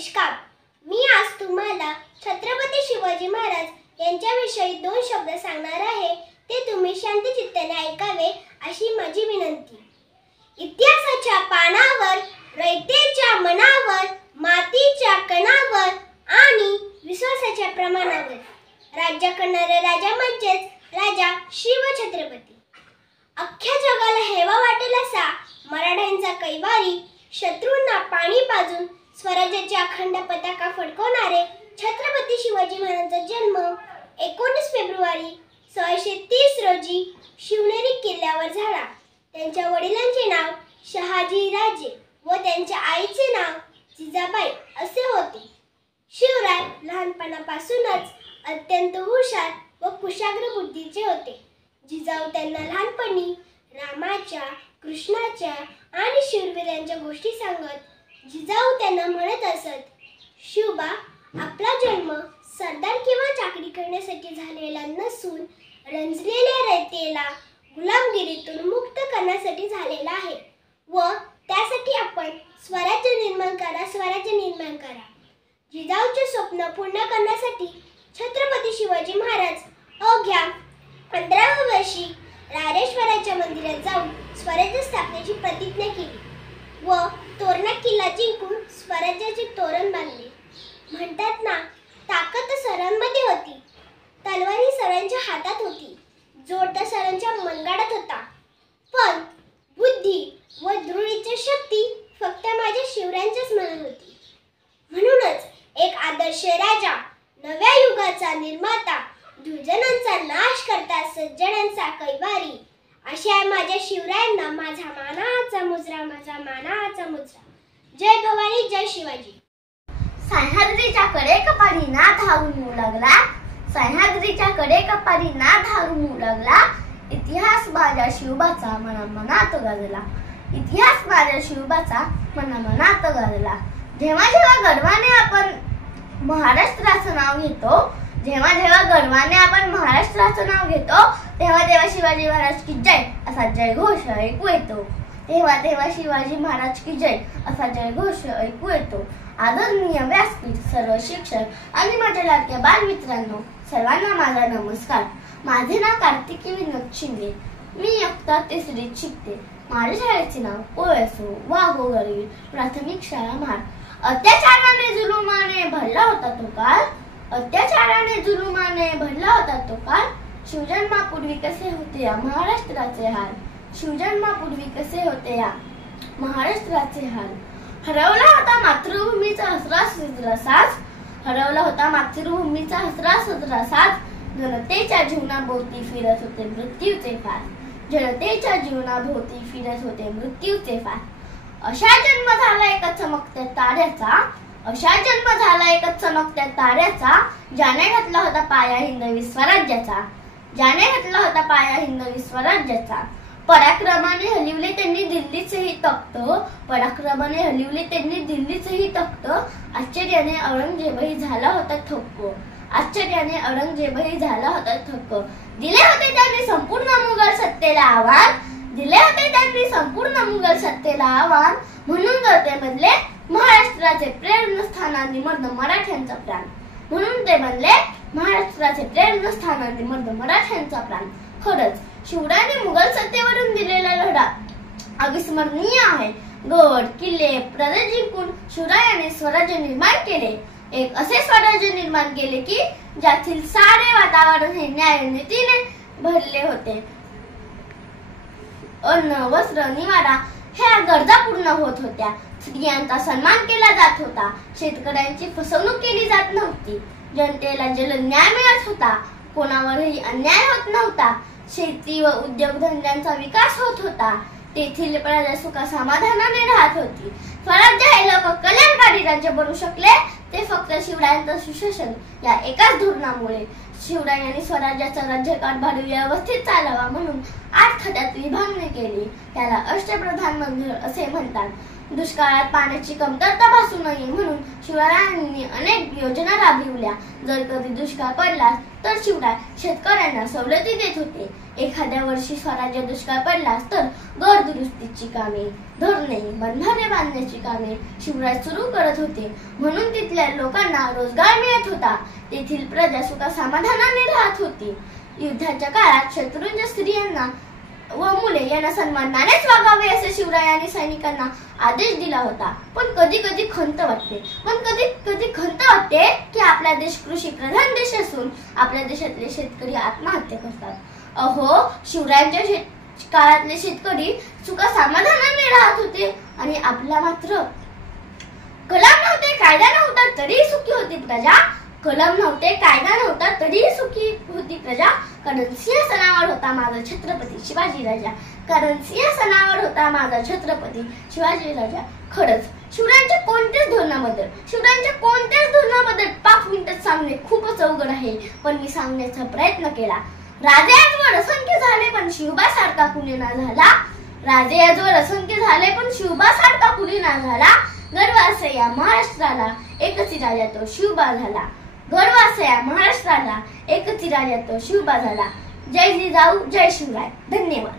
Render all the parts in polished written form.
निष्काम. मी आज तुम्हाला छत्रपती शिवाजी महाराज यांच्याविषयी 2 शब्द सांगणार आहे. ते तुम्ही शांतचित्ताने ऐकावे अशी माझी विनंती. इतिहासाच्या पानावर, रयतेच्या मनावर, मातीच्या कणावर आणि विश्वासाच्या प्रमाणावर राज्य करणारे राजा म्हणजेच राजा शिवछत्रपती. अख्ख्या जगाला हेवा वाटेल असा मराठ्यांचा कैवारी, शत्रूंना पाणी पाजून स्वराज्याची अखंड पताका फडकवणारे छत्रपती शिवाजी महाराजांचा जन्म 19 फेब्रुवारी 1630 रोजी शिवनेरी किल्ल्यावर झाला. त्यांच्या वडिलांचे नाव शहाजी राजे व त्यांच्या आईचे नाव जिजाबाई असे होते. शिवराय लहानपणापासूनच अत्यंत हुशार व कुशाग्र बुद्धीचे होते. जिजाऊ त्यांना लहानपणी रामाच्या, कृष्णाच्या आणि शूरवीरांच्या गोष्टी सांगत. जिजाऊ त्यांना म्हणत असत, शिवबा, आपला जन्म सरदार किंवा चाकरी करण्यासाठी झालेला नसून रंजलेल्या रयतेला गुलामगिरीतून मुक्त करण्यासाठी झालेला आहे व त्यासाठी आपण स्वराज्य निर्माण करा. जिजाऊचे स्वप्न पूर्ण करण्यासाठी छत्रपती शिवाजी महाराज अवघ्या 15व्या वर्षी रायरेश्वराच्या मंदिरात जाऊन स्वराज्य स्थापनेची प्रतिज्ञा केली व तोरणा किल्ला जिंकून स्वराज्याचे तोरण बांधले. म्हणतात ना, ताकद सर्वांमध्ये होती, तलवार ही सर्वांच्या हातात होती, जोर तर सर्वांच्या मनगाडात होता, पण बुद्धी व दृढ शक्ती फक्त माझ्या शिवरायांच्याच मनात होती. म्हणूनच एक आदर्श राजा, नव्या युगाचा निर्माता, दुर्जनांचा नाश करता सज्जनांचा कैवारी, अशा माझ्या शिवरायांना माझा मानाचा मुजरा. जय भवानी, जय शिवाजी. सह्याद्रीच्या कडे कपारी नाथ धावू लागला, सह्याद्रीच्या कडे कपारी नाथ धावू लागला. इतिहास माझ्या शिवबाचा मनात गाजला, इतिहास माझ्या शिवबाचा मनात गाजला. जेव्हा जेव्हा गर्वाने आपण महाराष्ट्राचं नाव घेतो, तेव्हा शिवाजी महाराज की जय असा जयघोष ऐकू येतो. तेव्हा शिवाजी महाराज की जय असा जयघोष ऐकू येतो. आदरणीय व्यासपीठ, सर्व शिक्षक आणि माझ्या लाडक्या बालमित्रांनो, सर्वांना माझा नमस्कार. माझे नाव कार्तिकी विनोद शिंदे. मी इयत्ता 3रीत शिकते. माझ्या शाळेचे नाव ओएसओ वाघोगरी प्राथमिक शाळा महाड. अत्याचाराने जुलुमाने भरला होता तो काळ. शिवजन्मापूर्वी कसे होते या महाराष्ट्राचे हाल, शिवजन्मापूर्वी कसे होते या महाराष्ट्राचे हाल. हरवला होता मातृभूमीचा हसरा सुजरा साज. जनतेच्या जीवनाभोवती फिरत होते मृत्यूचे फास, जनतेच्या जीवनाभोवती फिरत होते मृत्यूचे फास. अशा जन्म झाला एका चमकत्या ताऱ्याचा, ज्याने घातला होता पाया हिंदवी स्वराज्याचा. पराक्रमाने हलविले त्यांनी दिल्लीचेही तख्त. आश्चर्याने औरंगजेबही झाला होता थक्क. दिले होते त्यांनी संपूर्ण मुघल सत्तेला आव्हान. म्हणून ते म्हणले, महाराष्ट्राचे प्रेरणास्थानांनी मर्द मराठ्यांचा प्राण. खरंच शिवरायांनी मुघल सत्तेवरून दिलेला लढा अविस्मरणीय आहे. गड किल्ले प्रदेश जिंकून शिवरायांनी स्वराज्य निर्माण केले. एक असे स्वराज्य निर्माण केले की ज्यातील सारे वातावरण हे न्यायनीतीने भरले होते. अन्न, वस्त्र, निवारा ह्या गरजा पूर्ण होत होत्या. स्त्रियांचा सन्मान केला जात होता. शेतकऱ्यांची फसवणूक केली जात नव्हती. जनतेला जलद न्याय मिळत होता. कोणावरही अन्याय होत नव्हता. शेती व उद्योगधंद्यांचा विकास होत होता. तेथील प्रजा सुखा समाधानाने राहत होती. स्वराज्य हे लोक कल्याणकारी राज्य बनू शकले ते फक्त शिवरायांचं सुशासन या एकाच धोरणामुळे. शिवरायांनी स्वराज्याचा राज्यकारभार व्यवस्थित चालावा म्हणून 8 खात्यात विभागणी केली. त्याला अष्टप्रधान मंदिर असे म्हणतात. दुष्काळात पाण्याची कमतरता भासू नये म्हणून शिवरायांनी अनेक योजना राबविल्या. जर कधी दुष्काळ पडला तर शिवराय शेतकऱ्यांना सवलती देत होते. एखाद्या वर्षी स्वराज्य दुष्काळ पडलास तर घर दुरुस्तीची कामे, धरणे, बंधारे बांधण्याची कामे शिवराय सुरू करत होते. म्हणून तिथल्या लोकांना रोजगार मिळत होता. तेथील प्रजा सुखा समाधानाने राहत होती. युद्धाच्या काळात शत्रूंच्या स्त्रियांना व मुले यांना सन्मानानेच वागावे असे शिवरायांनी सैनिकांना आदेश दिला होता. पण कधी कधी खंत वाटते की आपला देश कृषी प्रधान देश असून आपल्या देशातले शेतकरी आत्महत्या करतात. अहो, शिवरायांच्या काळातले शेतकरी सुखा समाधानाने राहत होते आणि आपला मात्र कलम नव्हते, कायदा नव्हता तरीही सुखी होती प्रजा. कलम नव्हते, कायदा नव्हता तरीही सुखी होती प्रजा. कारण सिंहासनावर होता माझा छत्रपती शिवाजी राजा. खरंच शिवरायांच्या कोणत्याच धोरणाबद्दल 5 मिनिटात सांगणे खूपच अवघड आहे. पण मी सांगण्याचा प्रयत्न केला. राजे आजवर असंख्य झाले पण शिवबासारखा कुणी ना झाला. गडवास या महाराष्ट्राला एकच राजा तो शिवबा झाला. जय जिजाऊ, जय शिवराय. धन्यवाद.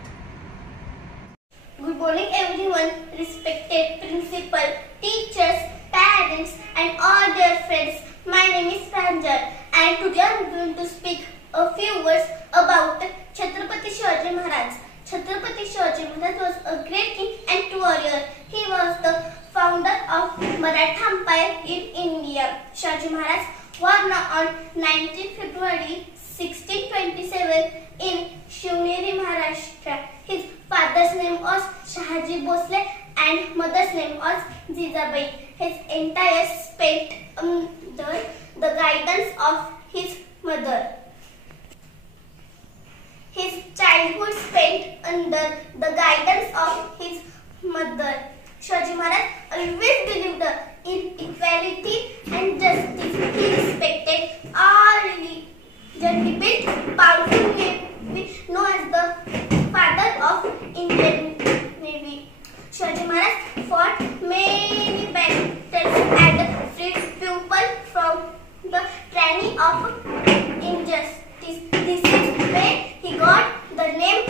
Good morning everyone, respected principal, teachers, parents and all their friends. My name is Pranjal and today I am going to speak a few words about Chhatrapati Shivaji Maharaj. Chhatrapati Shivaji Maharaj was a great king and warrior. He was the founder of Maratha Empire in India. Shivaji Maharaj born on 19 February 1627 in Shiवनेरी, Maharashtra. His father's name was Shahaji Bhosle and mother's name was Jijabai. His entire spent under the guidance of his mother. His childhood spent under the guidance of his mother. Shivaji Maharaj always believed in equality and justice. He respected all religions. He built powerful navy known as the father of Indian Navy. Shivaji Maharaj fought many battles and freed people from the tyranny of injustice. This is where he got the name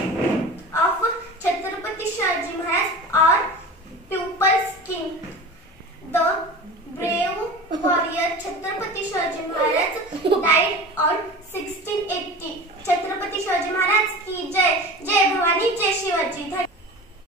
of Chhatrapati Shivaji Maharaj or People's King. The brave warrior Chhatrapati Shivaji Maharaj died on 1680. Chhatrapati Shivaji Maharaj की जय. जय भवानी, जय शिवाजी.